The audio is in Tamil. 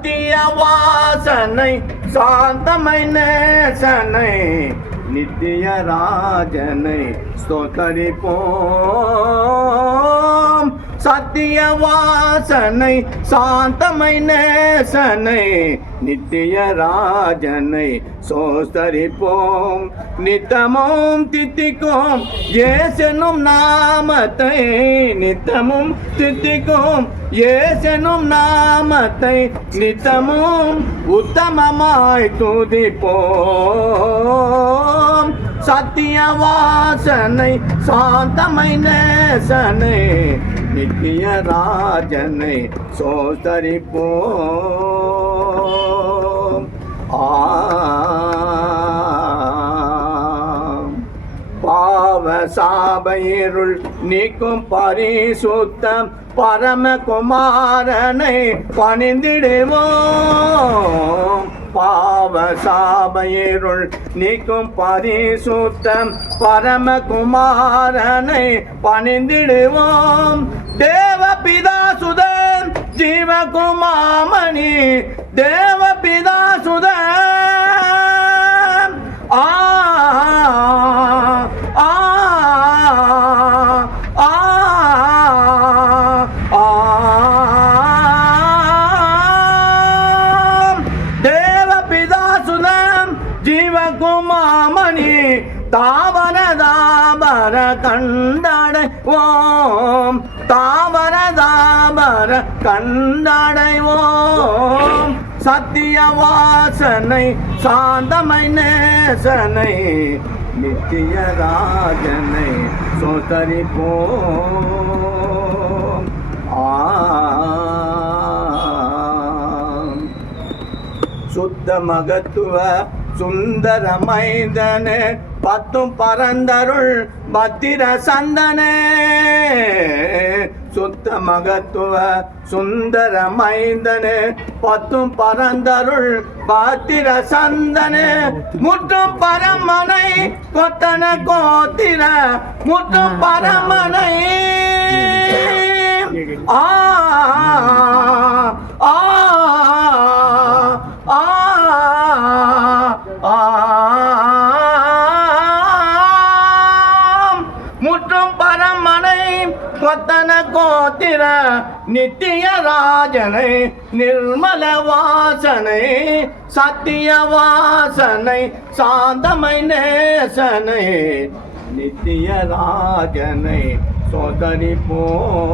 சத்திய வாசனை சாந்தமை நேசனை நித்திய ராஜனை ஸ்தோத்தரிப்போம். சத்திய வாசனை சாந்தமை நேசனை நித்திய ராஜனை சோஸ்தரிப்போம். நித்தமும் தித்திக்கும் இயேசெனும் நாமத்தை, நித்தமும் தித்திக்கும் இயேசெனும் நாமத்தை நித்தமும் உத்தமமாய் துதிப்போம். சத்திய வாசனை சாந்தமை நேசனை நித்திய ராஜனை சோஸ்தரிப்போம். பாவ சாபையிருள் நீக்கும் பரிசுத்தம் பரமகுமாரனை பணிந்திடுவோம். பாவ சாபையிருள் நீக்கும் பரிசுத்தம் பரமகுமாரனை பணிந்திடுவோம். தேவபிதாசுதன் ஜீவகுமாமணி தேவபிதாசுதன் ஆ ஆ ஆ ஆ தேவபிதாசுதன் ஜீவகுமாமணி தாவர தாமர கண்டடைவோம். தாவர தாமர கண்டடைவோம். சத்திய வாசனை சாந்தமை நேசனை நித்திய ராஜனை சோதரிப்போம். சுத்த மகத்துவ சுந்தர மைந்தனே பத்தும் பரந்தருள் பத்திர சந்தனே. சுத்த மகத்துவ சுந்தர மைந்தனே பத்தும் பரந்தருள் பத்திர சந்தனே. முற்றும் பரமனை கொத்தன கோத்திர முற்றும் பரமனை ஆ ஆ ஆ ஆ முற்றும் பரமனை கொத்தன கோத்திர நித்திய ராஜனை நிர்மல வாசனை சத்திய வாசனை சாந்தமை நேசனை நித்திய ராஜனை சோதரிப்போம்.